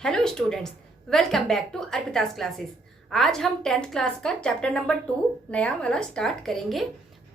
Hello students, welcome back to Arpita's classes. आज हम 10th class का चैप्टर नंबर 2 नया वाला स्टार्ट करेंगे,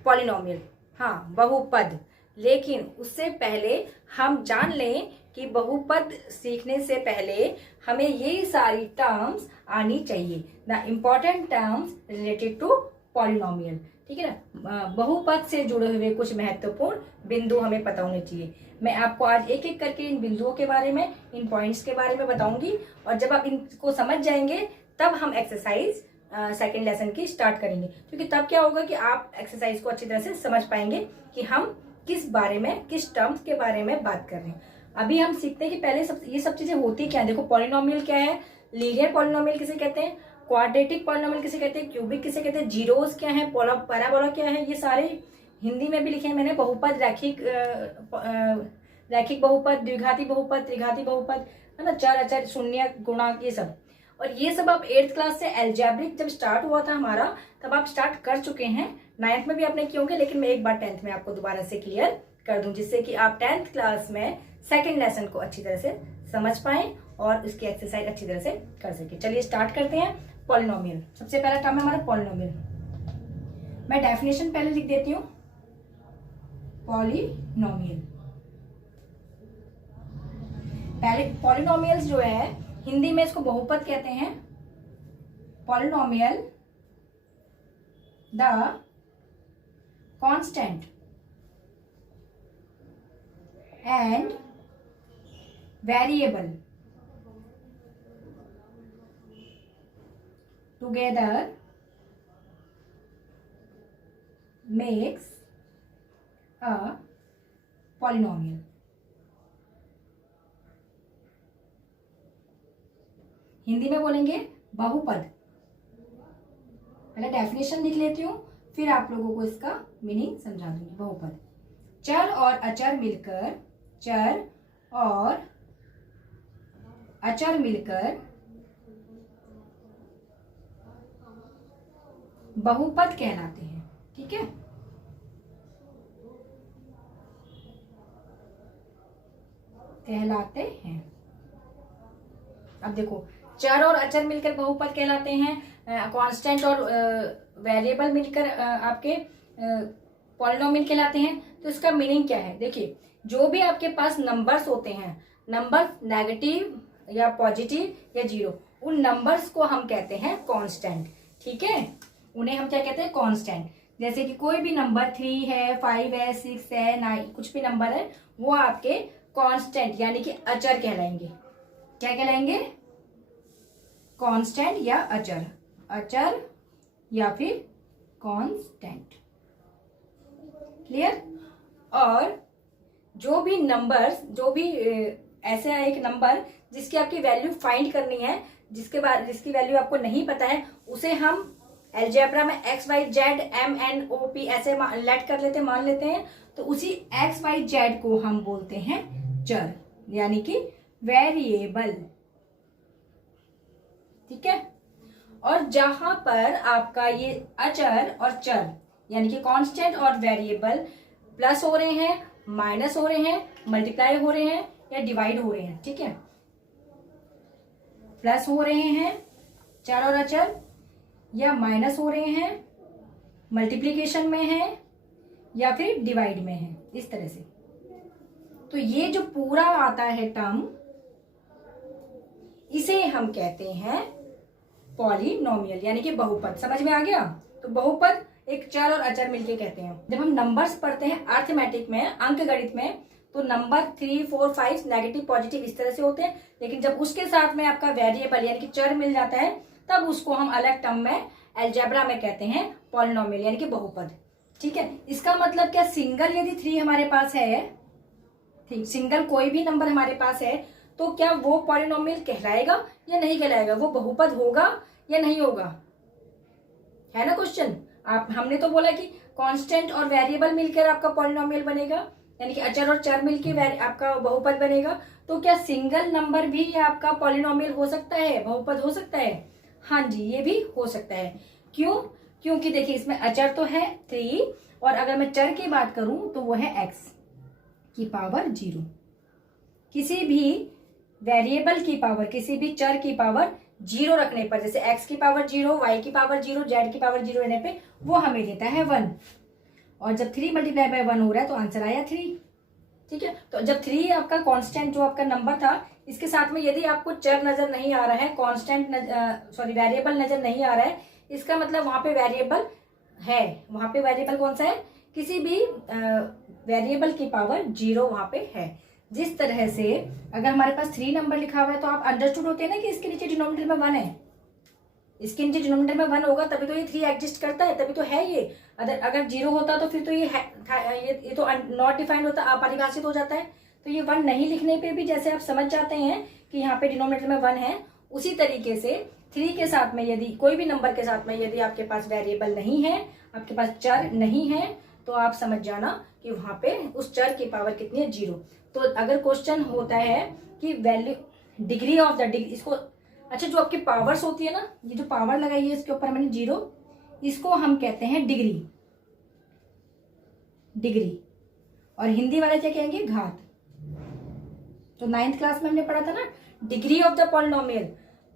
पॉलिनोमियल। हाँ, बहुपद। लेकिन उससे पहले हम जान लें कि बहुपद सीखने से पहले हमें ये सारी टर्म्स आनी चाहिए, the important terms related to polynomial. ठीक है ना। बहुपद से जुड़े हुए कुछ महत्वपूर्ण बिंदु हमें पता होने चाहिए। मैं आपको आज एक एक करके इन बिंदुओं के बारे में, इन पॉइंट्स के बारे में बताऊंगी, और जब आप इनको समझ जाएंगे तब हम एक्सरसाइज सेकंड लेसन की स्टार्ट करेंगे। क्योंकि तब क्या होगा कि आप एक्सरसाइज को अच्छी तरह से समझ पाएंगे कि हम किस बारे में, किस टर्म्स के बारे में बात कर रहे हैं। अभी हम सीखते हैं कि पहले ये सब चीजें होती क्या है। देखो, पॉलिनोमियल क्या है, लीनियर पॉलिनोमियल किसे कहते हैं, क्वाड्रेटिक पॉलिनोमियल किसे कहते हैं, क्यूबिक किसे कहते हैं, जीरोस क्या है, पैराबोला क्या है, ये सारे हिंदी में भी लिखे हैं मैंने। बहुपद, रैखिक बहुपद, द्विघाती बहुपद, त्रिघाती बहुपद, है ना, चर अचर, शून्य, गुणांक, ये सब। और ये सब आप 8th क्लास से अलजेब्रिक जब स्टार्ट हुआ था हमारा, तब आप स्टार्ट कर चुके हैं। 9th में भी आपने किए होंगे, लेकिन मैं एक बार 10th में आपको दोबारा से क्लियर कर दूं, जिससे कि आप 10th क्लास में सेकेंड लेसन को अच्छी तरह से समझ पाए और उसकी एक्सरसाइज अच्छी तरह से कर सके। चलिए स्टार्ट करते हैं। पॉलिनोमियल, सबसे पहला टर्म है हमारा पॉलिनोमियल। मैं डेफिनेशन पहले लिख देती हूँ। पॉलिनोमियल, पहले पॉलिनोमियल्स जो है हिंदी में इसको बहुपद कहते हैं। Polynomial the constant and variable together makes a polynomial। Hindi में बोलेंगे बहुपद। पहले डेफिनेशन लिख लेती हूँ, फिर आप लोगों को इसका मीनिंग समझा दूंगी। बहुपद, चर और अचर मिलकर, चर और अचर मिलकर बहुपद कहलाते हैं। ठीक है, कहलाते हैं। अब देखो, चर और अचर मिलकर बहुपद कहलाते हैं, कांस्टेंट और वेरिएबल मिलकर आपके पॉलिनोमियल कहलाते हैं। तो इसका मीनिंग क्या है, देखिए, जो भी आपके पास नंबर्स होते हैं, नंबर नेगेटिव या पॉजिटिव या जीरो, उन नंबर्स को हम कहते हैं कांस्टेंट। ठीक है, उन्हें हम क्या कहते हैं, कांस्टेंट। जैसे कि कोई भी नंबर 3 है, 5 है, 6 है, 9, कुछ भी नंबर है, वो आपके कांस्टेंट यानी कि अचर कहलाएंगे। क्या कहलाएंगे, कांस्टेंट या अचर, अचर या फिर कांस्टेंट। क्लियर। और जो भी नंबर्स, जो भी ऐसा एक नंबर जिसकी आपकी वैल्यू फाइंड करनी है, जिसकी वैल्यू आपको नहीं पता है, उसे हम अलजेब्रा में X Y Z M N O P ऐसे लेट कर लेते हैं, मान लेते हैं। तो उसी एक्स वाई जेड को हम बोलते हैं चर यानी कि वेरिएबल। ठीक है। और जहां पर आपका ये अचर और चर यानी कि कांस्टेंट और वेरिएबल प्लस हो रहे हैं, माइनस हो रहे हैं, मल्टीप्लाई हो रहे हैं या डिवाइड हो रहे हैं, ठीक है, प्लस हो रहे हैं चर और अचर, या माइनस हो रहे हैं, मल्टीप्लीकेशन में है, या फिर डिवाइड में है, इस तरह से। तो ये जो पूरा आता है टर्म, इसे हम कहते हैं पॉलिनोमियल यानी कि बहुपद। समझ में आ गया। तो बहुपद एक चर और अचर मिलके कहते हैं। जब हम नंबर्स पढ़ते हैं अर्थमेटिक में, अंक गणित में, तो नंबर 3, 4, 5 नेगेटिव पॉजिटिव इस तरह से होते हैं। लेकिन जब उसके साथ में आपका वेरिएबल यानी कि चर मिल जाता है, तब उसको हम अलग टर्म में अलजेब्रा में कहते हैं पॉलिनोमियल यानी कि बहुपद। ठीक है। इसका मतलब क्या, सिंगल यदि 3 हमारे पास है, ठीक, सिंगल कोई भी नंबर हमारे पास है, तो क्या वो पॉलिनोमियल कहलाएगा या नहीं कहलाएगा, वो बहुपद होगा या नहीं होगा, है ना क्वेश्चन। हमने तो बोला कि कांस्टेंट और वेरिएबल मिलकर आपका पॉलिनोमियल बनेगा, यानी कि अचर और चर मिलकर आपका बहुपद बनेगा। तो क्या सिंगल नंबर भी आपका पॉलिनोमियल हो सकता है, बहुपद हो सकता है? हाँ जी, ये भी हो सकता है। क्यों? क्योंकि देखिए, इसमें अचर तो है 3, और अगर मैं चर की बात करूं तो वो है x की पावर 0। किसी भी वेरिएबल की पावर, किसी भी चर की पावर 0 रखने पर, जैसे x की पावर 0, y की पावर 0, z की पावर 0 रहने पे वो हमें देता है 1। और जब 3 मल्टीप्लाई बाय 1 हो रहा है तो आंसर आया 3। ठीक है, तो जब 3 आपका कांस्टेंट जो आपका नंबर था, इसके साथ में यदि आपको चर नजर नहीं आ रहा है, कांस्टेंट वेरिएबल नजर नहीं आ रहा है, इसका मतलब वहां पे वेरिएबल है। वहां पे वेरिएबल कौन सा है? किसी भी वेरिएबल की पावर 0 वहां पे है। जिस तरह से अगर हमारे पास 3 नंबर लिखा हुआ है तो आप अंडरस्टूड होते हैं ना कि इसके नीचे डिनोमिनेटर में 1 है, इसके नीचे डिनोमिनेटर में 1 होगा तभी तो ये 3 एग्जिस्ट करता है, तभी तो है ये। अगर 0 होता तो फिर तो ये तो नॉट डिफाइंड होता, अपरिभाषित हो जाता है। तो ये 1 नहीं लिखने पे भी जैसे आप समझ जाते हैं कि यहाँ पे डिनोमिनेटर में 1 है, उसी तरीके से 3 के साथ में यदि कोई भी नंबर के साथ में यदि आपके पास वेरिएबल नहीं है, आपके पास चर नहीं है, तो आप समझ जाना कि वहां पे उस चर की पावर कितनी है? 0। तो अगर क्वेश्चन होता है कि value degree of the degree, इसको अच्छा जो आपकी पावर्स होती है ना, ये जो पावर लगाई है इसके ऊपर मैंने 0, इसको हम कहते हैं डिग्री। डिग्री और हिंदी वाले क्या कहेंगे? घात। तो 9th क्लास में हमने पढ़ा था ना डिग्री ऑफ द पॉलिनोमियल।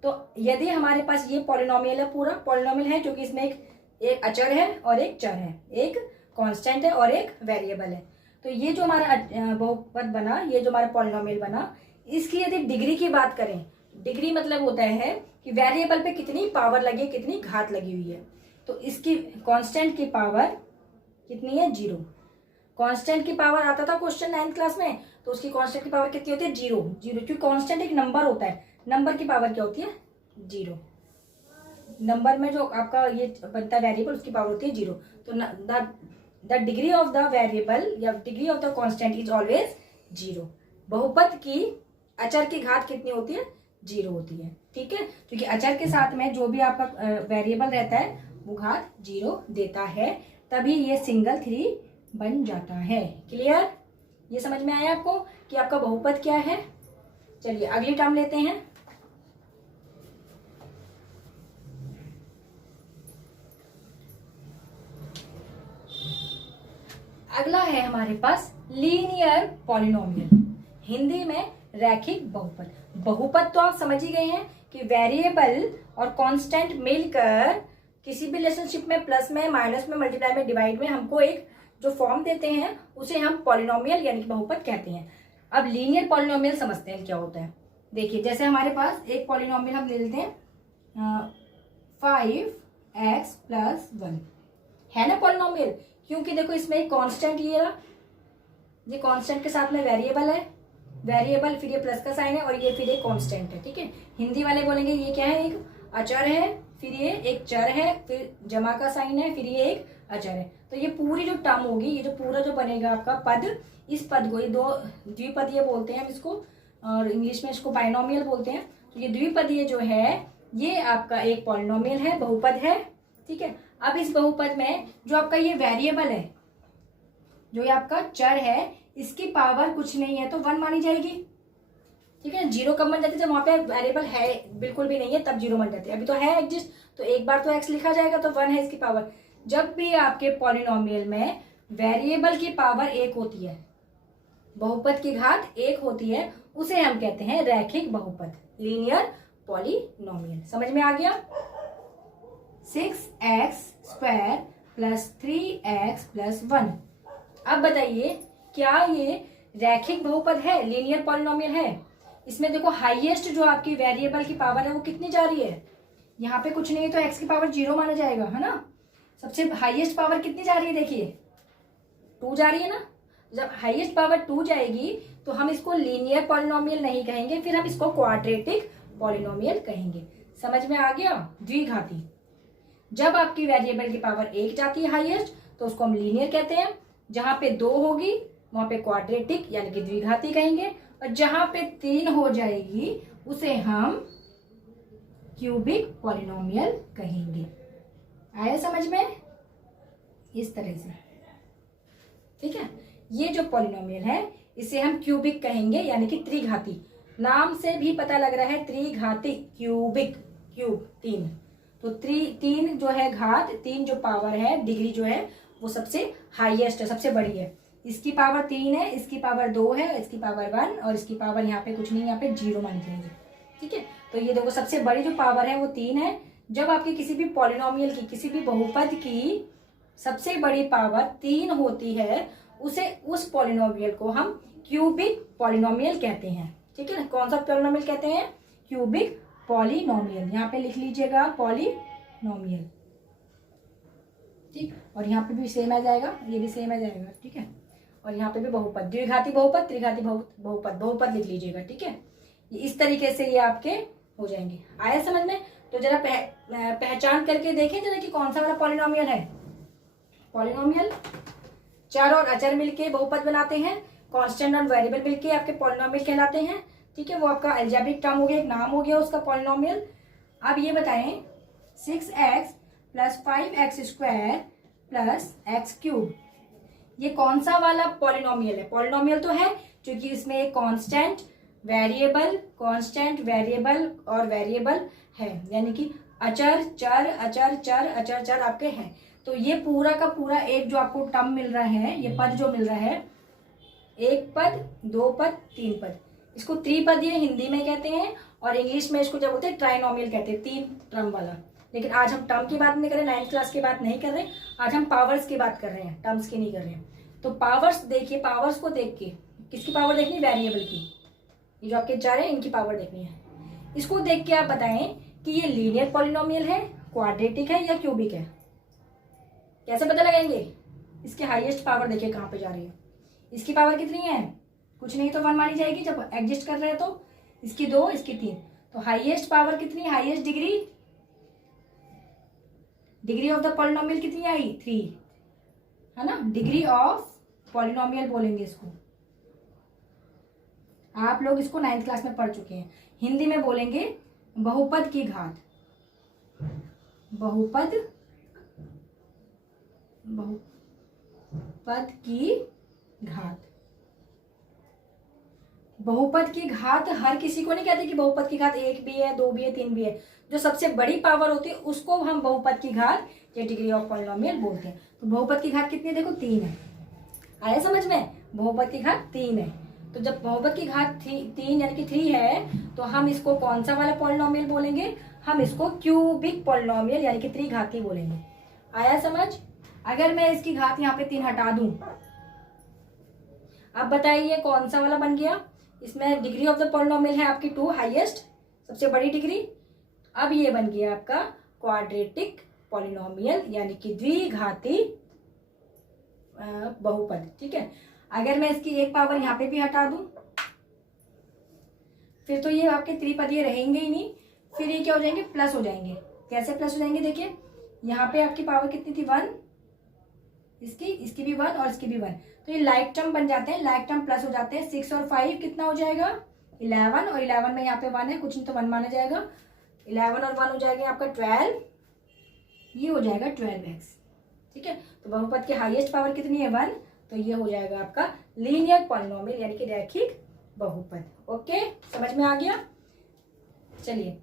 तो यदि हमारे पास ये पॉलिनोमियल है, पूरा पॉलिनोमियल है, जो कि इसमें एक अचर है और एक चर है, एक कांस्टेंट है और एक वेरिएबल है। तो ये जो हमारा बहुपद बना, ये जो हमारा पॉलिनोमियल बना, इसकी यदि डिग्री की बात करें, डिग्री मतलब होता है कि वेरिएबल पे कितनी पावर लगी है, कितनी घात लगी हुई है। तो इसकी कांस्टेंट की पावर कितनी है? 0। कांस्टेंट की पावर आता था क्वेश्चन 9th क्लास में, तो उसकी कांस्टेंट की पावर कितनी होती है? 0। क्योंकि कांस्टेंट एक नंबर होता है, नंबर की पावर क्या होती है? 0। नंबर में जो आपका ये बनता है वेरिएबल, उसकी पावर होती है 0। तो the degree of the variable या degree of the constant is always 0। बहुपद की अचर की घात कितनी होती है? 0 होती है। ठीक है, क्योंकि अचर के साथ में जो भी आपका वेरिएबल रहता है वो घात 0 देता है, तभी ये सिंगल 3 बन जाता है। क्लियर? ये समझ में आया आपको कि आपका बहुपद क्या है? चलिए अगली टर्म लेते हैं। अगला है हमारे पास लीनियर पॉलिनोमियल, हिंदी में रैखिक बहुपद। बहुपद तो आप समझ ही गए हैं कि वेरिएबल और कांस्टेंट मिलकर किसी भी रिलेशनशिप में प्लस में, माइनस में, मल्टीप्लाई में, डिवाइड में हमको एक जो फॉर्म देते हैं उसे हम पॉलिनोमियल यानी कि बहुपद कहते हैं। अब लीनियर पॉलिनोमियल समझते हैं क्या होता है। देखिए जैसे हमारे पास एक पॉलिनोमियल हम ले लेते हैं 5x + 1, है ना पॉलिनोमियल, क्योंकि देखो इसमें एक कांस्टेंट ये कांस्टेंट के साथ में वेरिएबल है, वेरिएबल फिर ये प्लस का साइन है और ये फिर एक कांस्टेंट है। ठीक है, हिंदी वाले बोलेंगे ये क्या है? एक अचर है, फिर ये एक चर है, फिर जमा का साइन है, फिर ये एक अचर है। तो ये पूरी जो टर्म होगी, ये जो पूरा जो बनेगा आपका पद, इस पद को ये दो द्विपदीय बोलते हैं हम इसको, और इंग्लिश में इसको बाइनोमियल बोलते हैं। तो ये द्विपदीय जो है ये आपका एक पॉलिनोमियल है, बहुपद है। ठीक है, अब इस बहुपद में जो आपका ये वेरिएबल है, जो ये आपका चर है, इसकी पावर कुछ नहीं है तो 1 मानी जाएगी। ठीक है, 0 कब बन जाती है? जब वहां पे वेरिएबल है बिल्कुल भी नहीं है तब 0 बन जाती है। अभी तो है एग्जिस्ट, तो एक बार तो x लिखा जाएगा, तो 1 है इसकी पावर। जब भी आपके पॉलिनोमियल में वेरिएबल की पावर 1 होती है, बहुपद की घात 1 होती है, उसे हम कहते हैं रैखिक बहुपद, लीनियर पॉलिनोमियल। समझ में आ गया? 6x² + 3x + 1। अब बताइए क्या ये रैखिक बहुपद है, लीनियर पॉलिनोमियल है? इसमें देखो हाईएस्ट जो आपकी वेरिएबल की पावर है वो कितनी जा रही है? यहाँ पे कुछ नहीं है तो x की पावर 0 माना जाएगा, है ना। सबसे हाईएस्ट पावर कितनी जा रही है? देखिए 2 जा रही है ना। जब हाईएस्ट पावर 2 जाएगी तो हम इसको लीनियर पॉलिनोमियल नहीं कहेंगे, फिर हम इसको क्वाड्रेटिक पॉलिनोमियल कहेंगे। समझ में आ गया? द्विघाती। जब आपकी वेरिएबल की पावर 1 जाती है हाईएस्ट तो उसको हम लीनियर कहते हैं, जहां पे 2 होगी वहां पे क्वाड्रेटिक यानी कि द्विघाती कहेंगे, और जहां पे 3 हो जाएगी उसे हम क्यूबिक पॉलिनोमियल कहेंगे। आया समझ में? इस तरह से। ठीक है, ये जो पॉलिनोमियल है इसे हम क्यूबिक कहेंगे यानी कि त्रिघाती। नाम से भी पता लग रहा है त्रिघाती, क्यूबिक, क्यूब 3। तो 3 जो है घात, 3 जो पावर है, डिग्री जो है वो सबसे हाईएस्ट है, सबसे बड़ी है। इसकी पावर 3 है, इसकी पावर 2 है, इसकी पावर 1 और इसकी पावर यहाँ पे कुछ नहीं, यहाँ पे 0 मान जाएंगे। ठीक है, तो ये देखो सबसे बड़ी जो पावर है वो 3 है। जब आपकी किसी भी पॉलिनोमियल की, किसी भी बहुपद की सबसे बड़ी पावर 3 होती है, उसे उस पॉलिनोमियल को हम क्यूबिक पॉलिनोमियल कहते हैं। ठीक है, कौन सा पॉलिनोमियल कहते हैं? Cubic polynomial. यहाँ पे लिख लीजिएगा पॉलिनोमियल। ठीक, और यहाँ पे भी सेम आ जाएगा, ये भी सेम आ जाएगा। ठीक है, और यहाँ पे भी बहुपद, द्विघाती बहुपद, त्रिघाती बहुपद, बहुपद लिख लीजिएगा। ठीक है, इस तरीके से ये आपके हो जाएंगे। आया समझ में? तो जरा पहचान करके देखें जरा कि कौन सा वाला पॉलिनोमियल है। पॉलिनोमियल चर और अचर मिलके बहुपद बनाते हैं, कांस्टेंट और वेरिएबल मिलके आपके पॉलिनोमियल कहलाते हैं। ठीक है, वो आपका अलजेब्रिक टर्म हो गया, एक नाम हो गया उसका पॉलिनोमियल। अब ये बताएं 6x + 5x² + x³ ये कौन सा वाला पॉलिनोमियल है? पॉलिनोमियल तो है क्योंकि इसमें एक कांस्टेंट वेरिएबल और वेरिएबल है, यानी कि अचर चर अचर चर अचर चर आपके हैं। तो ये पूरा का पूरा एक जो आपको टर्म मिल रहा है, ये पद जो मिल रहा है, एक पद, दो पद, तीन पद, इसको त्रिपदीय हिंदी में कहते हैं और इंग्लिश में इसको जब बोलते हैं ट्राइनोमियल कहते हैं, 3 टर्म वाला। लेकिन आज हम टर्म की बात नहीं कर रहे, 9th क्लास की बात नहीं कर रहे, आज हम पावर्स की बात कर रहे हैं, टर्म्स की नहीं कर रहे हैं। तो पावर्स देखिए, पावर्स को देख के किसकी पावर देखनी? वेरिएबल की। ये जो आपके चर है इनकी पावर देखनी है। इसको देख के आप बताएं कि ये लीनियर पॉलिनोमियल है, क्वाड्रेटिक है या क्यूबिक है। कैसे पता लगाएंगे? इसके हाईएस्ट पावर देखिए कहाँ पे जा रही है। इसकी पावर कितनी है? कुछ नहीं तो 1 मानी जाएगी जब एडजस्ट कर रहे हैं तो। इसकी 2, इसकी 3, तो हाईएस्ट पावर कितनी? Highest degree of the polynomial कितनी आई? 3, है ना। डिग्री ऑफ पॉलिनोमियल बोलेंगे इसको। आप लोग इसको 9th क्लास में पढ़ चुके हैं। हिंदी में बोलेंगे बहुपद की घात। बहुपद की घात। बहुपद की घात हर किसी को नहीं कहते कि बहुपद की घात 1 भी है, 2 भी है, 3 भी है। जो सबसे बड़ी पावर होती है उसको हम बहुपद की घात या डिग्री ऑफ पॉलिनोमियल बोलते हैं। तो बहुपद की घात कितनी है? देखो 3 है। आया समझ में? बहुपद की घात 3 है। तो जब बहुपद की घात 3 यानी कि 3 है, तो हम इसको कौन सा वाला पॉलिनोमियल बोलेंगे? हम इसको क्यूबिक पॉलिनोमियल यानी कि त्रिघाती बोलेंगे। आया समझ? अगर मैं इसकी घात यहाँ पे 3 हटा दूं, अब बताइए कौन सा वाला बन गया? इसमें डिग्री ऑफ द पॉलिनोमियल है आपकी 2, हाईएस्ट, सबसे बड़ी डिग्री। अब ये बन गया आपका क्वाड्रेटिक पॉलिनोमियल यानी कि द्विघाती बहुपद। ठीक है, अगर मैं इसकी एक पावर यहाँ पे भी हटा दूं, फिर तो ये आपके त्रिपदीय रहेंगे ही नहीं, फिर ये क्या हो जाएंगे? प्लस हो जाएंगे। कैसे प्लस हो जाएंगे? देखिए यहाँ पे आपकी पावर कितनी थी? 1, इसकी भी 1 और इसकी भी 1, तो ये लाइक टर्म बन जाते हैं, लाइक टर्म प्लस हो जाते हैं। 6 और 5 कितना हो जाएगा? 11, और 11 में यहाँ पे 1 है, कुछ नहीं तो 1 माना जाएगा। 11 और 1 हो जाएगा आपका 12, ये हो जाएगा 12x। ठीक है, तो बहुपद की हाईएस्ट पावर कितनी है? 1, तो ये हो जाएगा आपका लीनियर पॉलिनोमियल यानी कि रैखिक बहुपद। ओके, समझ में आ गया? चलिए,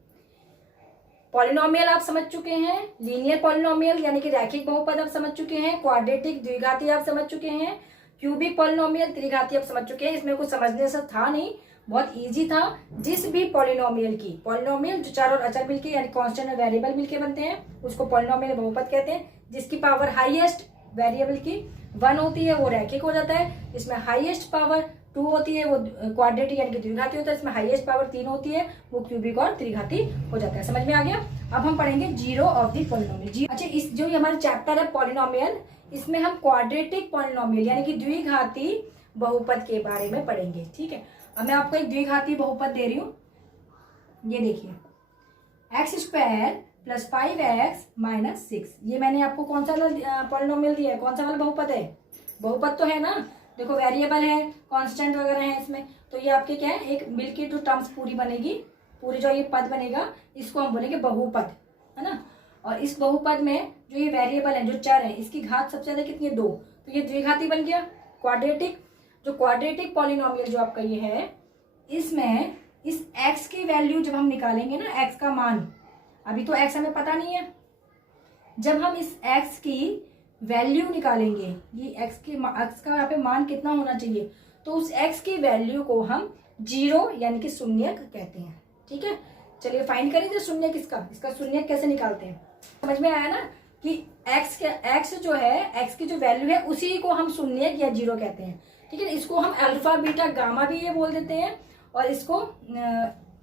पॉलिनोमियल आप समझ चुके हैं, लीनियर पॉलिनोमियल यानी कि रैखिक बहुपद आप समझ चुके हैं, क्वाड्रेटिक द्विघाती आप समझ चुके हैं, क्यूबिक पॉलिनोमियल त्रिघाती आप समझ चुके हैं। इसमें कुछ समझने से था नहीं, बहुत इजी था। जिस भी पॉलिनोमियल जो चर और अचर मिलके यानी कांस्टेंट और वेरिएबल मिलके बनते हैं उसको पॉलिनोमियल बहुपद कहते हैं। जिसकी पावर हाईएस्ट वेरिएबल की 1 होती है वो रैखिक हो जाता है, इसमें हाईएस्ट पावर 2 होती है वो क्वाड्रेटिक यानी कि द्विघाती होता है, इसमें हाईएस्ट पावर 3 होती है वो क्यूबिक और त्रिघाती हो जाता है। समझ में आ गया? अब हम पढ़ेंगे जीरो ऑफ द पॉलिनोमियल। अच्छा, इस जो हमारा चैप्टर है पॉलिनोमियल, इसमें हम क्वाड्रेटिक पॉलिनोमियल यानी कि द्विघाती बहुपद के बारे में पढ़ेंगे। ठीक है, अब मैं आपको एक द्विघाती बहुपद दे रही हूँ, ये देखिए x² + 5x - 6। ये मैंने आपको कौन सा पॉलिनोमियल दिया है? कौन सा वाला बहुपद है? बहुपद तो है ना, देखो वेरिएबल है, कांस्टेंट वगैरह है इसमें, तो ये आपके क्या है? एक मिलके जो टर्म्स पूरी बनेगी, पूरी जो ये पद बनेगा इसको हम बोलेंगे बहुपद, है ना। और इस बहुपद में जो ये वेरिएबल है, जो चर है, इसकी घात सबसे ज्यादा कितनी है? 2, तो ये द्विघाती बन गया। क्वाड्रेटिक, जो क्वाड्रेटिक पॉलिनोमियल जो आपका ये है, इसमें इस x की वैल्यू जब हम निकालेंगे ना, x का मान, अभी तो x हमें पता नहीं है, जब हम इस x की वैल्यू निकालेंगे, ये x का यहाँ पे मान कितना होना चाहिए, तो उस x की वैल्यू को हम 0 यानी कि शून्यक कहते हैं। ठीक है, चलिए फाइंड करेंगे शून्यक इसका शून्यक कैसे निकालते हैं। समझ में आया ना कि x जो है, x की जो वैल्यू है उसी को हम शून्यक या 0 कहते हैं। ठीक है, इसको हम अल्फा बीटा गामा भी ये बोल देते हैं और इसको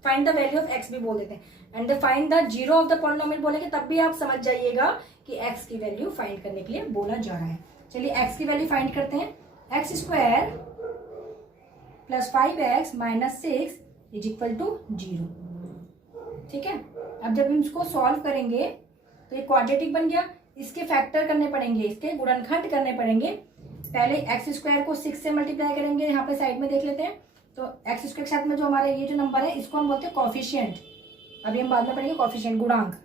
find the value of x भी बोल देते हैं। And find the 0 of the polynomial बोलेंगे तब भी आप समझ जाइएगा कि x की वैल्यू फाइंड करने के लिए बोला जा रहा है। चलिए x की वैल्यू फाइंड करते हैं। x square plus 5x minus 6 is equal to 0। ठीक है, अब जब हम इसको सॉल्व करेंगे तो ये क्वाड्रेटिक बन गया, इसके फैक्टर करने पड़ेंगे, इसके गुणनखंड करने पड़ेंगे। पहले एक्स स्क्वायर को 6 से मल्टीप्लाई करेंगे, यहाँ पे साइड में देख लेते हैं। तो एक्स स्क्वायर के साथ में जो हमारा ये जो नंबर है इसको हम बोलते हैं कॉफिशिएंट। अभी हम बाद में पढ़ेंगे कॉफिशिएंट, गुणांक।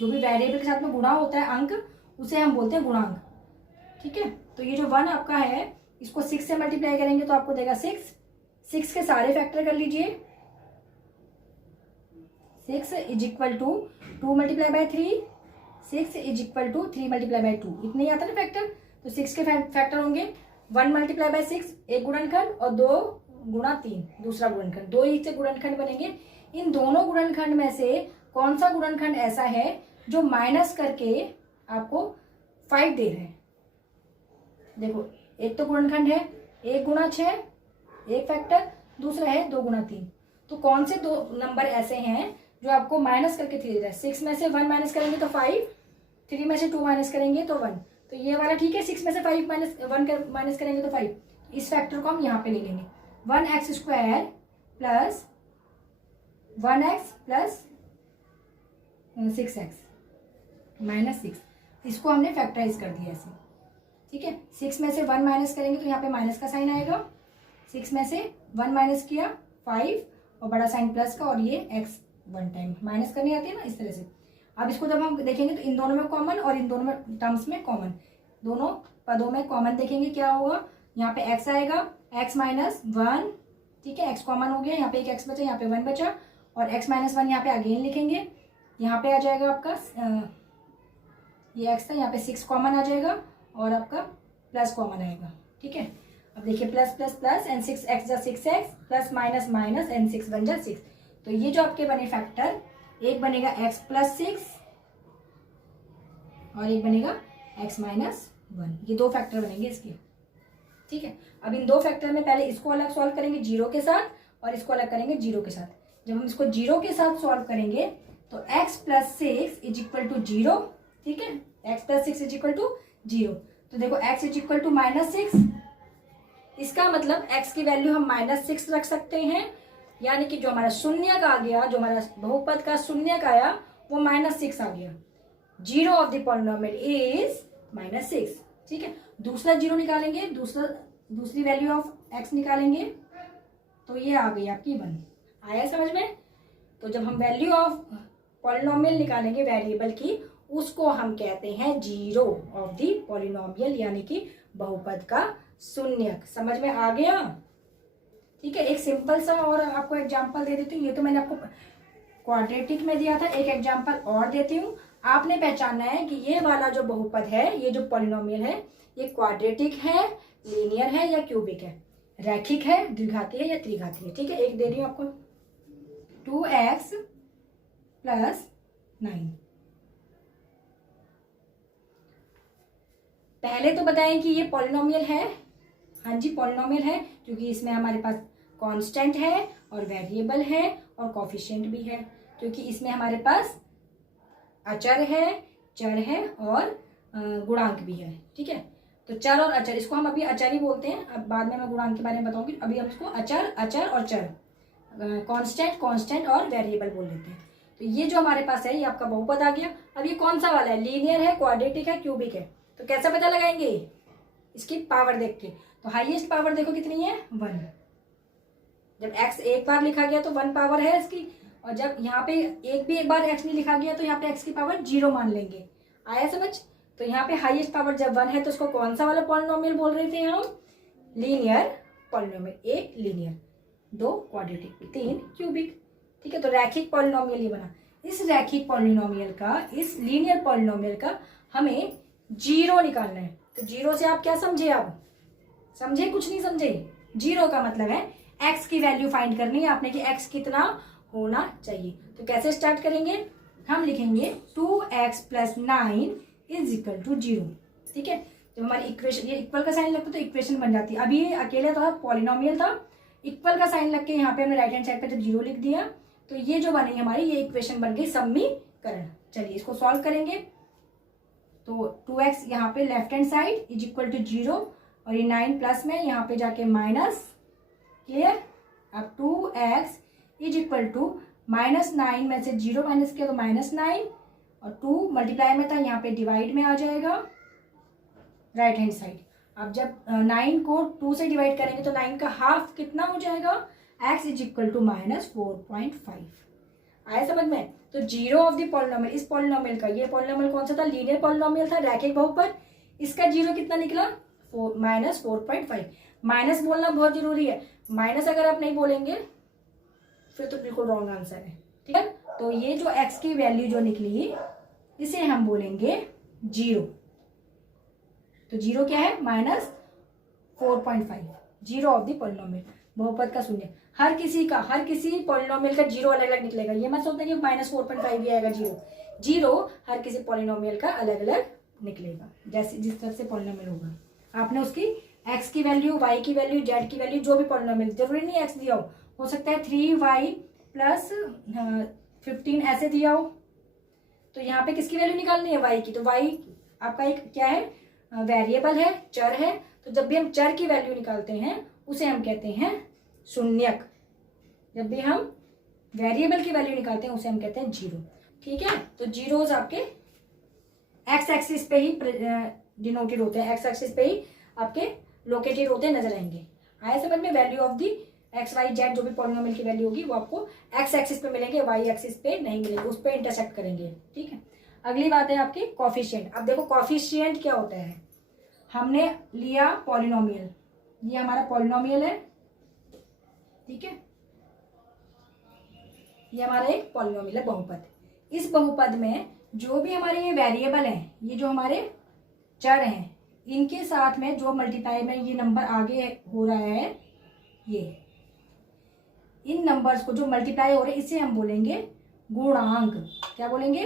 जो भी वेरिएबल के साथ में गुणा होता है अंक, उसे हम बोलते हैं गुणांक। ठीक है, तो ये जो 1 आपका है इसको 6 से मल्टीप्लाई करेंगे तो आपको देगा 6 के सारे फैक्टर कर लीजिए। 6 is equal to 2 multiply by 3, 6 is equal to 3 multiply by 2, इतने ही आता है ना फैक्टर। तो 6 के फैक्टर होंगे 1 मल्टीप्लाई बाय 6 एक गुणनखंड और 2 गुणा 3 दूसरा गुणनखंड, 2 ही से गुणनखंड बनेंगे। इन दोनों गुणनखंड में से कौन सा गुणनखंड ऐसा है जो माइनस करके आपको 5 दे रहे हैं। देखो, एक तो गुणनखंड है 1 गुणा 6 एक फैक्टर, दूसरा है 2 गुणा 3। तो कौन से दो नंबर ऐसे हैं जो आपको माइनस करके 3 दे रहा है। 6 में से 1 माइनस करेंगे तो 5, 3 में से 2 माइनस करेंगे तो 1, तो ये वाला ठीक है। 6 में से 5 माइनस 1 माइनस करेंगे तो 5। इस फैक्टर को हम यहाँ पे ले लेंगे। 1x square plus 1x plus 6x minus 6, इसको हमने फैक्टराइज कर दिया ऐसे। ठीक है, 6 में से 1 माइनस करेंगे तो यहाँ पे माइनस का साइन आएगा। 6 में से 1 माइनस किया 5 और बड़ा साइन प्लस का, और ये x 1 टाइम माइनस करनी आती है ना, इस तरह से। अब इसको जब हम देखेंगे तो इन दोनों में कॉमन और इन दोनों में टर्म्स में कॉमन, दोनों पदों में कॉमन देखेंगे क्या होगा। यहाँ पे x आएगा, x माइनस 1। ठीक है, x कॉमन हो गया, यहाँ पे एक x बचा, यहाँ पे 1 बचा, और x माइनस 1 यहाँ पे अगेन लिखेंगे। यहाँ पे आ जाएगा आपका ये x था, यहाँ पे 6 कॉमन आ जाएगा और आपका प्लस कॉमन आएगा। ठीक है, अब देखिए plus plus plus N 6x जा 6x plus minus minus N 6 बन जा 6। तो ये जो आपके बने फैक्टर, एक बनेगा x प्लस 6 और एक बनेगा x माइनस 1, ये 2 फैक्टर बनेंगे इसके। ठीक है, अब इन 2 फैक्टर में पहले इसको अलग सॉल्व करेंगे 0 के साथ और इसको अलग करेंगे 0 के साथ। जब हम इसको 0 के साथ सॉल्व करेंगे तो x plus 6 is equal to 0। ठीक है, x plus 6 is equal to 0। तो देखो x is equal to minus 6, इसका मतलब x की वैल्यू हम माइनस 6 रख सकते हैं, यानी कि जो हमारा शून्यक आ गया, जो हमारा बहुपद का शून्यक आया वो माइनस 6 आ गया। 0 of the polynomial is minus 6। ठीक है, दूसरा 0 निकालेंगे, दूसरी वैल्यू ऑफ x निकालेंगे तो ये आ गई आपकी 1। आया समझ में। तो जब हम वैल्यू ऑफ पॉलिनोमियल निकालेंगे वेरिएबल की, उसको हम कहते हैं 0 ऑफ द पॉलिनोमियल, यानी कि बहुपद का शून्यक। समझ में आ गया। ठीक है, एक सिंपल सा और आपको एग्जांपल दे देती हूँ। ये तो मैंने आपको क्वाड्रेटिक में दिया था, एक एग्जांपल और देती हूँ। आपने पहचानना है कि ये वाला जो बहुपद है, ये जो पॉलिनोमियल है, ये क्वाड्रेटिक है, लीनियर है या क्यूबिक है, रैखिक है, द्विघाती है या त्रिघाती है। ठीक है, एक दे रही हूँ आपको 2x प्लस 9। पहले तो बताएं कि ये पॉलिनोमियल है। हाँ जी, पॉलिनोमियल है क्योंकि इसमें हमारे पास कांस्टेंट है और वेरिएबल है और कोफिशिएंट भी है, क्योंकि इसमें हमारे पास अचर है, चर है और गुणांक भी है। ठीक है, तो चर और अचर, इसको हम अभी अचर ही बोलते हैं, अब बाद में मैं गुणांक के बारे में बताऊंगी। अभी हम इसको अचर और चर, कांस्टेंट और वेरिएबल बोल लेते हैं। तो ये जो हमारे पास है ये आपका बहुपद आ गया। अब ये कौन सा वाला है, लीनियर है, क्वाड्रेटिक है, क्यूबिक है। तो कैसे पता लगाएंगे, इसकी पावर देख के। तो हाईएस्ट पावर देखो कितनी है, 1। जब x एक बार लिखा गया तो 1 पावर है इसकी, और जब यहाँ पे एक बार x नहीं लिखा गया तो यहाँ पे x की पावर 0 मान लेंगे। आया समझ। तो यहाँ पे हाईएस्ट पावर जब 1 है तो उसको कौन सा वाला पॉलिनोमियल बोल रहे थे हम, linear polynomial. 1 linear, 2 quadratic, 3 cubic. ठीक है, तो रैखिक पॉलिनोमियल ये बना। इस रैखिक पॉलिनोमियल का, इस लीनियर पॉलिनोमियल का हमें जीरो निकालना है। तो जीरो से आप क्या समझे, अब समझे, कुछ नहीं समझे। जीरो का मतलब है एक्स की वैल्यू फाइंड करनी है आपने कि एक्स कितना होना चाहिए। तो कैसे स्टार्ट करेंगे, हम लिखेंगे 2x + 9 = 0। ठीक है, जब हमारी इक्वेशन, ये इक्वल का साइन लगता तो इक्वेशन बन जाती है। अभी ये अकेले था, पॉलिनोमियल था, इक्वल का साइन लग के यहाँ पे हमने राइट हैंड साइड पे जब 0 लिख दिया तो ये जो बनी हमारी ये इक्वेशन बन गई समीकरण। चलिए इसको सॉल्व करेंगे। तो 2x यहाँ पे लेफ्ट हैंड साइड = 0 और ये 9 प्लस में यहाँ पे जाके माइनस। क्लियर। अब 2x = -9 में से 0 माइनस किया तो -9 और 2 मल्टीप्लाई में था, यहाँ पे डिवाइड में आ जाएगा राइट हैंड साइड। अब जब 9 को 2 से डिवाइड करेंगे तो 9 का हाफ कितना हो जाएगा, x = -4.5। आया समझ में। तो जीरो ऑफ द पॉलिनोमियल, इस पॉलिनोमियल का, ये पॉलिनोमियल कौन सा था, लीनियर पॉलिनोमियल था, रैखिक बहुपद। इसका जीरो कितना निकला, -4.5। माइनस बोलना बहुत जरूरी है, माइनस अगर आप नहीं बोलेंगे फिर तो बिल्कुल रॉन्ग आंसर है। ठीक है, तो ये जो x की वैल्यू जो निकली इसे हम बोलेंगे जीरो। तो जीरो क्या है, -4.5, जीरो ऑफ द पॉलिनोमियल, बहुपद का शून्य। हर किसी पॉलिनोमियल का जीरो अलग अलग निकलेगा, ये मत सोचना कि -4.5 भी आएगा। जीरो हर किसी पॉलिनोमियल का अलग अलग निकलेगा, जैसे जिस तरह से पॉलिनोमियल होगा। आपने उसकी x की वैल्यू, y की वैल्यू, z की वैल्यू, जो भी पॉलिनोमियल, जरूरी नहीं x दिया हो सकता है 3y + 15 ऐसे दिया हो। तो यहाँ पे किसकी वैल्यू निकालनी है, y की। तो y आपका एक क्या है, वेरिएबल है, चर है। तो जब भी हम चर की वैल्यू निकालते हैं उसे हम कहते हैं शून्यक। जब भी हम वेरिएबल की वैल्यू निकालते हैं उसे हम कहते हैं जीरो। ठीक है, तो जीरोज आपके एक्स एक्सिस पे ही डिनोटेड होते हैं, एक्स एक्सिस पे ही आपके लोकेटेड होते नजर आएंगे। आया समझ में। Value of the X Y Z, जो भी पॉलिनोमियल की वैल्यू होगी वो आपको एक्स एक्सिस पे मिलेंगे, वाई एक्सिस पे नहीं मिलेंगे, उस पर इंटरसेक्ट करेंगे। ठीक है, अगली बात है आपकी कॉफिशिएंट। अब देखो कॉफिशिएंट क्या होता है, हमने लिया पॉलिनोमियल, ये हमारा पॉलिनोमियल है। ठीक है, ये हमारा एक पॉलिनोमियल है, बहुपद। इस बहुपद में जो भी हमारे ये वेरिएबल हैं, ये जो हमारे चर हैं, इनके साथ में जो मल्टीप्लाई में ये नंबर आगे हो रहा है, ये इन नंबर्स को जो मल्टीप्लाई हो रहे हैं इसे हम बोलेंगे गुणांक। क्या बोलेंगे,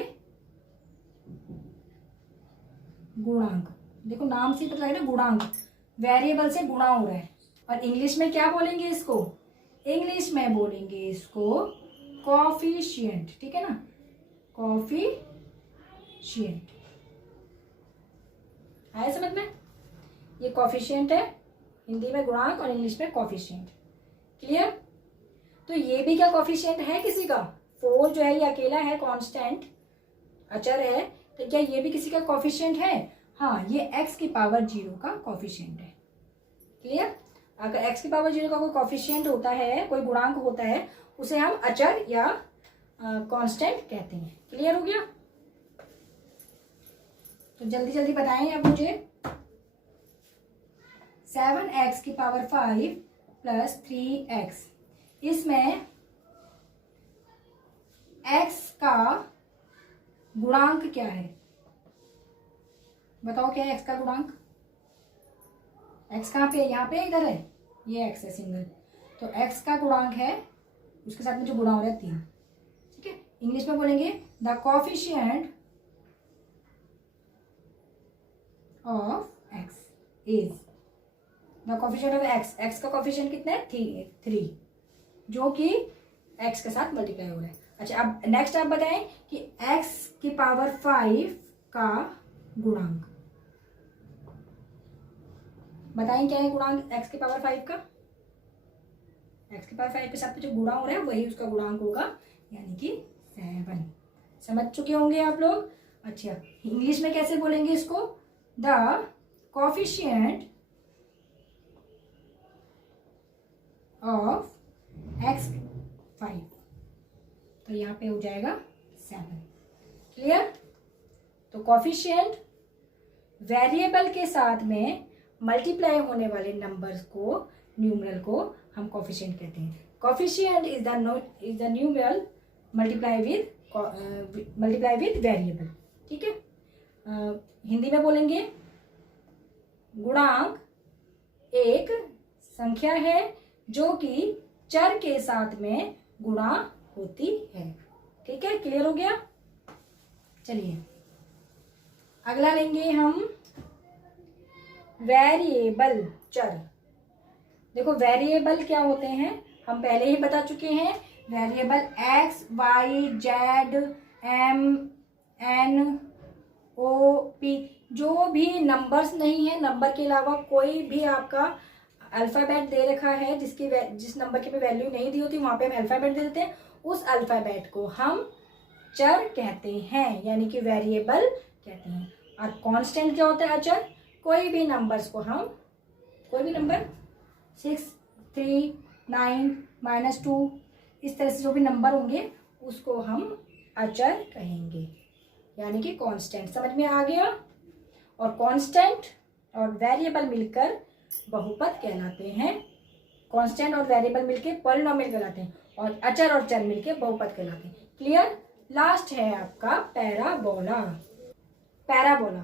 गुणांक। देखो नाम से पता लग रहा है, गुणांक, वेरिएबल से गुणा हो रहा है। और इंग्लिश में क्या बोलेंगे इसको, इंग्लिश में बोलेंगे इसको कॉफिशिएंट। ठीक है ना, कॉफिशिएंट। आया समझ में। ये कॉफिशिएंट है, हिंदी में गुणांक और इंग्लिश में कॉफिशिएंट। क्लियर। तो ये भी क्या कॉफिशिएंट है किसी का, 4 जो है ये अकेला है, कांस्टेंट अचर है, तो क्या ये भी किसी का कॉफिशिएंट है। हाँ, ये x की पावर 0 का कॉफिशिएंट है। क्लियर। अगर x की पावर 0 का कोई कॉफिशिएंट होता है, कोई गुणांक होता है, उसे हम अचर या कांस्टेंट कहते हैं। क्लियर हो गया। तो जल्दी जल्दी बताएं अब मुझे। 7x की पावर 5 + 3x, इसमें x का गुणांक क्या है, बताओ क्या है x का गुणांक। x कहाँ पे है, यहाँ पे, इधर है, ये x है सिंगल। तो x का गुणांक है, उसके साथ में जो गुणा हो रहा है 3। ठीक है, इंग्लिश में बोलेंगे the coefficient of x is, the coefficient of x, x का कॉफिशिएंट कितना है 3, जो कि x के साथ मल्टीप्लाई हो रहा है। अच्छा, अब नेक्स्ट आप बताएं कि x की पावर 5 का गुणांक बताएं क्या है, गुणांक x की पावर 5 का। x की पावर 5 के साथ जो गुणा हो रहा है वही उसका गुणांक होगा, यानी कि 7। समझ चुके होंगे आप लोग। अच्छा, इंग्लिश में कैसे बोलेंगे इसको, द कॉफिशिएंट ऑफ x5, तो यहाँ पे हो जाएगा 7। क्लियर। तो कॉफिशिएंट वेरिएबल के साथ में मल्टीप्लाई होने वाले नंबर्स को, न्यूमरल को हम कॉफिशिएंट कहते हैं। Coefficient is the numeral multiply with variable. ठीक है, हिंदी में बोलेंगे गुणांक एक संख्या है जो कि चर के साथ में गुणा होती है। ठीक है, क्लियर हो गया। चलिए अगला लेंगे हम वेरिएबल, चर। देखो वेरिएबल क्या होते हैं हम पहले ही बता चुके हैं। Variable X Y Z M N O P, जो भी नंबर्स नहीं है, नंबर के अलावा कोई भी आपका अल्फ़ाबेट दे रखा है जिस नंबर की वैल्यू नहीं दी होती वहां पे हम अल्फ़ाबेट दे देते हैं, उस अल्फ़ाबेट को हम चर कहते हैं, यानी कि वेरिएबल कहते हैं। और कांस्टेंट क्या होता है? अचर। कोई भी नंबर्स को हम, कोई भी नंबर 6 3 9 -2 इस तरह से जो भी नंबर होंगे उसको हम अचर कहेंगे, यानी कि कांस्टेंट। समझ में आ गया। और कांस्टेंट और वेरिएबल मिलकर बहुपद कहलाते हैं। कांस्टेंट और वेरिएबल मिलकर पॉलिनोमियल कहलाते हैं और अचर और चर मिलकर बहुपद कहलाते हैं। क्लियर। लास्ट है आपका parabola. Parabola,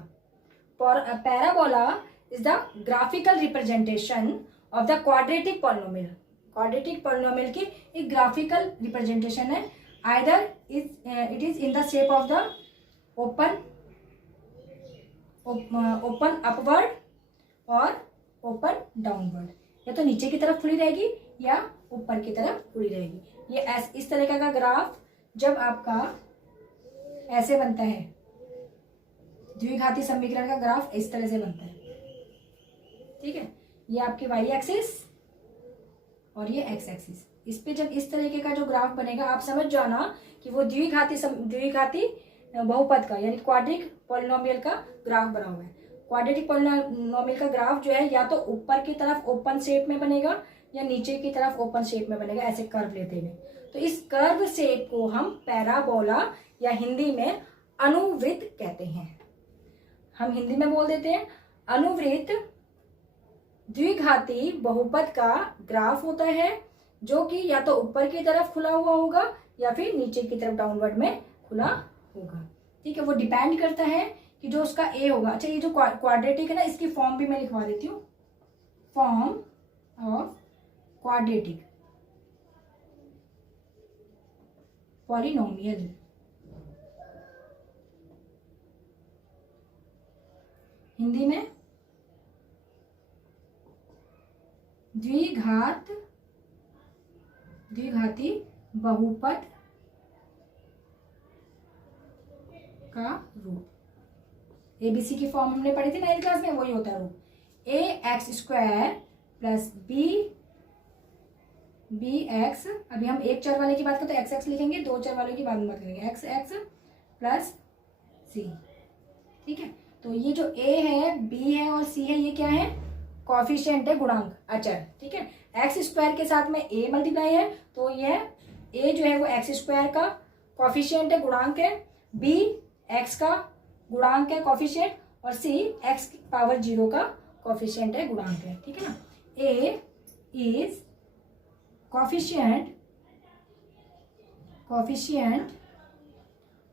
parabola is the graphical representation of the quadratic polynomial. Quadratic polynomial की एक ग्राफिकल रिप्रेजेंटेशन है। Either it is in the shape of the open upward और ओपन डाउनवर्ड, या तो नीचे की तरफ खुली रहेगी या ऊपर की तरफ खुली रहेगी। ये इस तरह का ग्राफ जब आपका ऐसे बनता है, द्विघाती समीकरण का ग्राफ इस तरह से बनता है। ठीक है, ये आपकी वाई एक्सिस और ये एक्स एक्सिस। इस पे जब इस तरीके का जो ग्राफ बनेगा आप समझ जाना कि वो द्विघाती बहुपद का यानी क्वाड्रिक पॉलिनोमियल का ग्राफ बना हुआ है। क्वाड्रेटिक पॉलिनोमियल का ग्राफ जो है या तो ऊपर की तरफ ओपन शेप में बनेगा या नीचे की तरफ ओपन शेप में बनेगा, ऐसे कर्व लेते हुए। तो इस कर्व शेप को हम पैराबोला या हिंदी में अनुवृत्त कहते हैं। हम हिंदी में बोल देते हैं अनुवृत्त द्विघाती बहुपद का ग्राफ होता है जो कि या तो ऊपर की तरफ खुला हुआ होगा या फिर नीचे की तरफ डाउनवर्ड में खुला होगा। ठीक है, वो डिपेंड करता है कि जो उसका ए होगा। अच्छा, ये जो क्वाड्रेटिक है ना, इसकी फॉर्म भी मैं लिखवा देती हूँ। Form of quadratic polynomial. Hindi में द्विघाती बहुपद का रूप। एबीसी की फॉर्म हमने पढ़ी थी 9th क्लास में, वही होता है रूप। A x square plus b x. अभी हम एक चर वाले की बात करते हैं एक्स एक्स लिखेंगे, दो चर वाले की बाद में बात करेंगे। X x plus c. ठीक है, तो ये जो ए है, बी है और सी है, ये क्या है? कॉफिशिएंट है, गुणांक, अचर। ठीक है, एक्स स्क्वायर के साथ में ए मल्टीप्लाई है तो यह ए जो है वो एक्स स्क्वायर का कॉफिशिएंट है, गुणांक है। बी एक्स का गुणांक है, कॉफिशिएंट। और सी एक्स पावर 0 का कॉफिशिएंट है, गुणांक है। ठीक है ना। A is coefficient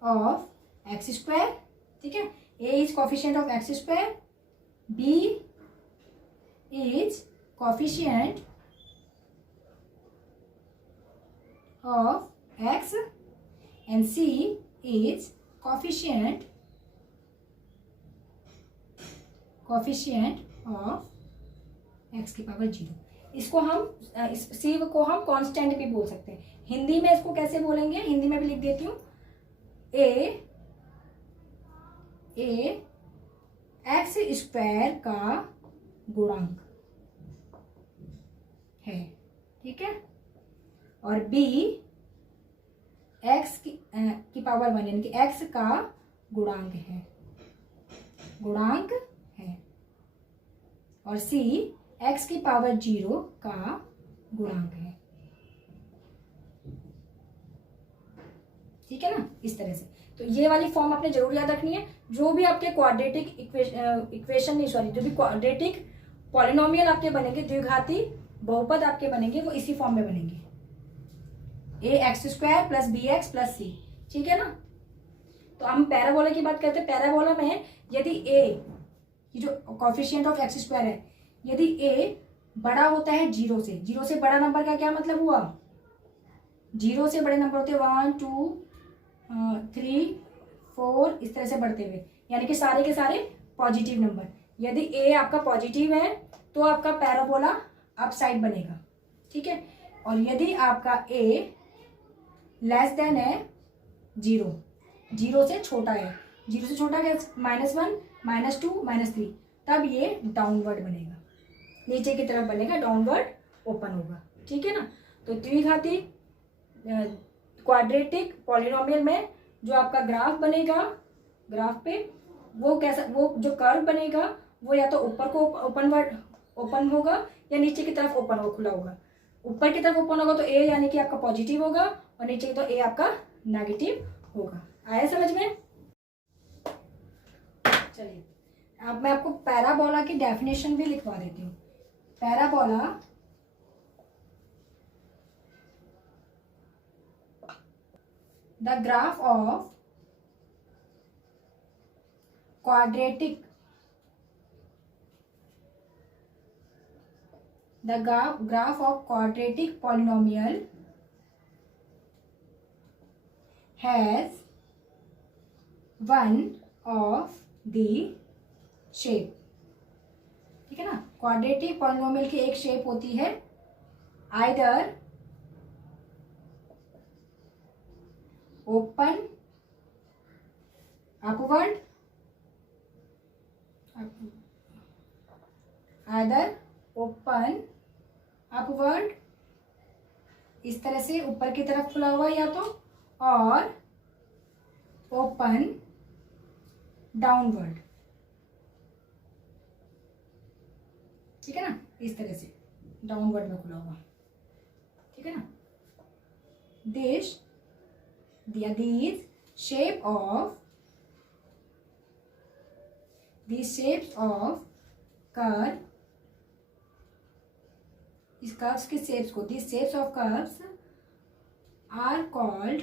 of x square. ठीक है, a is coefficient of x square, b is coefficient of x and c is coefficient of x की पावर 0। इसको हम c को हम कांस्टेंट भी बोल सकते हैं। हिंदी में इसको कैसे बोलेंगे? हिंदी में भी लिख देती हूँ। ए एक्स स्क्वायर का गुणांक है। ठीक है, और b x की पावर 1 यानी कि x का गुणांक है, और c x की पावर 0 का गुणांक है। ठीक है ना, इस तरह से। तो ये वाली फॉर्म आपने जरूर याद रखनी है। जो भी आपके क्वाड्रेटिक इक्वेशन नहीं, सॉरी, जो भी क्वाड्रेटिक पॉलिनोमियल आपके बनेंगे, द्विघाती बहुपद आपके बनेंगे, वो इसी फॉर्म में बनेंगे। A x square plus b x plus c. ठीक है ना। तो हम पैराबोला की बात करते हैं। पैराबोला में यदि ए, ये जो कोफिशिएंट ऑफ एक्स स्क्वायर है, यदि ए बड़ा होता है जीरो से, जीरो से बड़ा नंबर का क्या मतलब हुआ, जीरो से बड़े नंबर होते हैं 1 2 3 4 इस तरह से बढ़ते हुए, यानी कि सारे के सारे पॉजिटिव नंबर। यदि ए आपका पॉजिटिव है तो आपका पैराबोला अप साइड बनेगा, ठीक है। और यदि आपका ए लेस देन है जीरो, जीरो से छोटा है, जीरो से छोटा क्या, -1 -2 -3, तब ये डाउनवर्ड बनेगा, नीचे की तरफ बनेगा, डाउनवर्ड ओपन होगा, ठीक है ना। तो द्विघाती क्वाड्रेटिक पॉलिनोमियल में जो आपका ग्राफ बनेगा, ग्राफ पे वो कैसा, वो जो कर्व बनेगा वो या तो ऊपर को ओपन होगा या नीचे की तरफ ओपन हो, खुला होगा। ऊपर की तरफ ओपन होगा तो ए यानी कि आपका पॉजिटिव होगा, और नीचे तो ए आपका नेगेटिव होगा। आया समझ में? चलिए अब मैं आपको पैराबोला की डेफिनेशन भी लिखवा देती हूँ। Parabola the graph of quadratic, the graph of quadratic polynomial has one of the shape, ठीक है ना। क्वाड्रेटिक पॉलिनोमियल की एक शेप होती है, either open upward, either open upward, इस तरह से ऊपर की तरफ खुला हुआ या तो, और ओपन डाउनवर्ड, ठीक है ना, इस तरह से डाउनवर्ड में खुला हुआ, ठीक है ना। This these shape of, these shapes of curve, इस कर्व्स के शेप्स को, these shapes of curves are called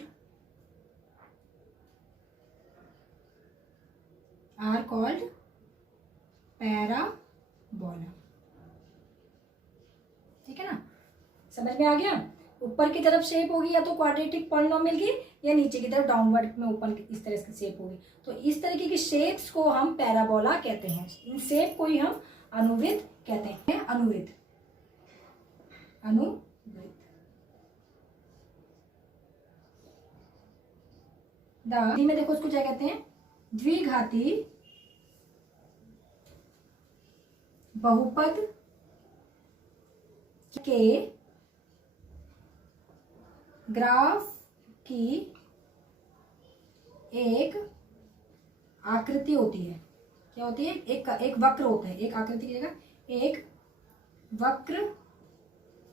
parabola, ठीक है ना। समझ में आ गया? ऊपर की तरफ शेप होगी या तो क्वाड्रेटिक पॉलिनोमियल की, या नीचे की तरफ डाउनवर्ड में ओपन इस तरह की शेप होगी। तो इस तरीके की शेप्स को हम पैराबोला कहते हैं। इन शेप को ही हम अनुवृत्त कहते हैं। अनुवृत्त, हिंदी में देखो उसको क्या कहते हैं, द्विघाती बहुपद के ग्राफ की एक आकृति होती है। क्या होती है? एक वक्र होता है, एक आकृति की जगह एक वक्र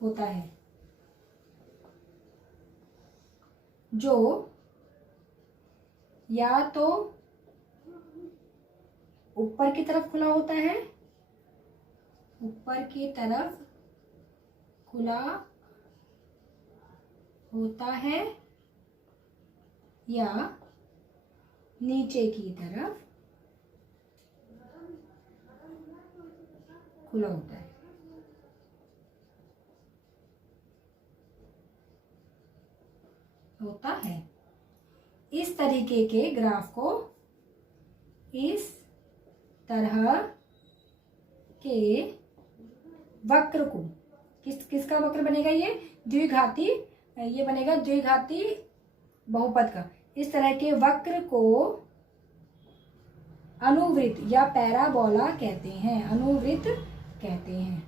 होता है, जो या तो ऊपर की तरफ खुला होता है, ऊपर की तरफ खुला होता है, या नीचे की तरफ खुला होता है। इस तरीके के ग्राफ को, इस तरह के वक्र को, किसका वक्र बनेगा? ये द्विघाती, ये बनेगा द्विघाती बहुपद का। इस तरह के वक्र को अनुवृत्त या पैराबोला कहते हैं, अनुवृत्त कहते हैं।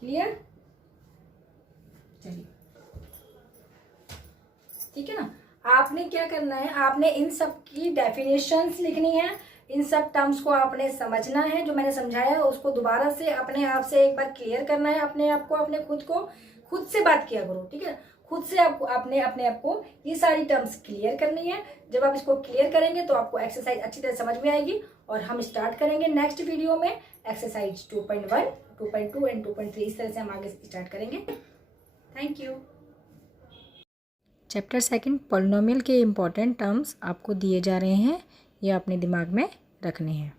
क्लियर? चलिए, ठीक है ना। आपने क्या करना है, आपने इन सब की डेफिनेशंस लिखनी है, इन सब टर्म्स को आपने समझना है। जो मैंने समझाया है उसको दोबारा से अपने आप से एक बार क्लियर करना है, अपने आप को, अपने खुद से बात किया करो, ठीक है। खुद से आपको अपने आप को ये सारी टर्म्स क्लियर करनी है। जब आप इसको क्लियर करेंगे तो आपको एक्सरसाइज अच्छी तरह समझ में आएगी, और हम स्टार्ट करेंगे नेक्स्ट वीडियो में एक्सरसाइज 2.1, 2.2 एंड 2.3, इस तरह से हम आगे स्टार्ट करेंगे। Thank you. Chapter second polynomial के इम्पॉर्टेंट टर्म्स आपको दिए जा रहे हैं, ये अपने दिमाग में रखने हैं।